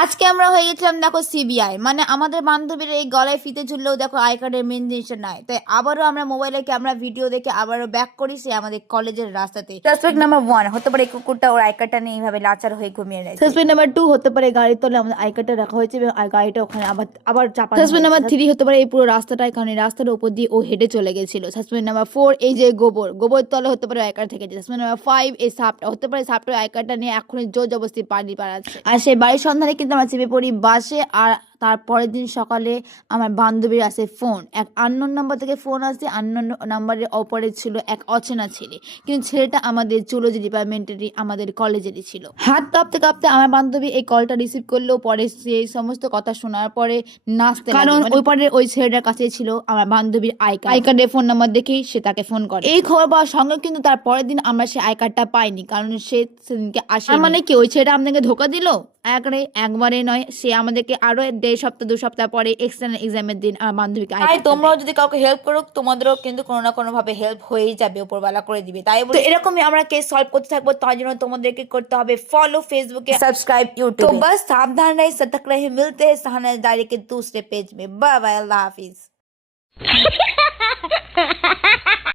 আজকে আমরা হয়ে গেছিলাম দেখো সিবিআই, মানে আমাদের বান্ধবীর এই গলায় ফিতে ঝুললেও দেখো আই কার্ডের মেন জিনিসটা নাই, তাই আবারও আমরা মোবাইলে ক্যামেরা ভিডিও দেখে আবারও ব্যাক করি সে আমাদের কলেজের রাস্তাতে। সাসপেক্ট নাম্বার 1 হতে পারে কুকুরটা ওর আই কার্ডটা নিয়ে এইভাবে লাচার হয়ে ঘুমিয়ে রয়েছে। সাসপেক্ট নাম্বার 2 হতে পারে গাড়ির তলে আমাদের আই কার্ডটা রাখা হয়েছে এবং গাড়িটা ওখানে আবার আবার চাপা। সাসপেক্ট নাম্বার 3 হতে পারে এই পুরো রাস্তাটাই, কারণ এই রাস্তার উপর দিয়ে ও হেঁটে চলে গেছিল। সাসপেক্ট নাম্বার 4 এই যে গোবর তলে হতে পারে আই কার্ড থেকে। সাসপেক্ট নাম্বার 5 এই সাপটা হতে পারে, সাপটা আই কার্ডটা নিয়ে এখনই জোর জবরদস্তি পাড়ি পাড়াচ্ছে। আর সেই বাড়ির সন্ধানে কিন্তু আমরা চেপে পড়ি বাসে। আর তারপরের দিন সকালে আমার বান্ধবীর আসে ফোন, এক আননোন নাম্বার থেকে ফোন আসছে। আননোন নাম্বারের অপরে ছিল এক অচেনা ছেলে, কিন্তু ছেলেটা আমাদের জুলজি ডিপার্টমেন্টেরই, আমাদের কলেজেরই ছিল। হাত কাঁপতে কাঁপতে আমার বান্ধবী এই কলটা রিসিভ করলো। পরে সেই সমস্ত কথা শোনার পরে নাচতে, কারণ ওই পরে ওই ছেলেটার কাছে ছিল আমার বান্ধবীর আই কার্ডের ফোন নাম্বার দেখেই সে তাকে ফোন করে। এই খবর পাওয়ার সঙ্গে কিন্তু তার পরের দিন আমরা সেই আই কার্ডটা পাইনি, কারণ সে সেদিনকে আসে। মানে কি ওই ছেলেটা আমাদেরকে ধোকা দিল? একবারে নয়, সে আমাদেরকে আরো 1.5-2 সপ্তাহ পরে এক্সটার্নাল এক্সামের দিন আমার বান্ধবীকে। তাই তোমরাও যদি কাউকে হেল্প করো তোমাদেরও কিন্তু কোনো না কোনো ভাবে হেল্প হয়েই যাবে, উপরওয়ালা করে দিবে। তাই বলে এরকমই আমরা কেস সলভ করতে থাকবো। তার জন্য তোমাদেরকে করতে হবে ফলো ফেসবুকে, সাবস্ক্রাইব ইউটিউবে। तो बस सावधान रहे, सतर्क रहे। मिलते हैं सहाना डायरी के दूसरे पेज में। बाय बाय, अल्लाह हाफिज।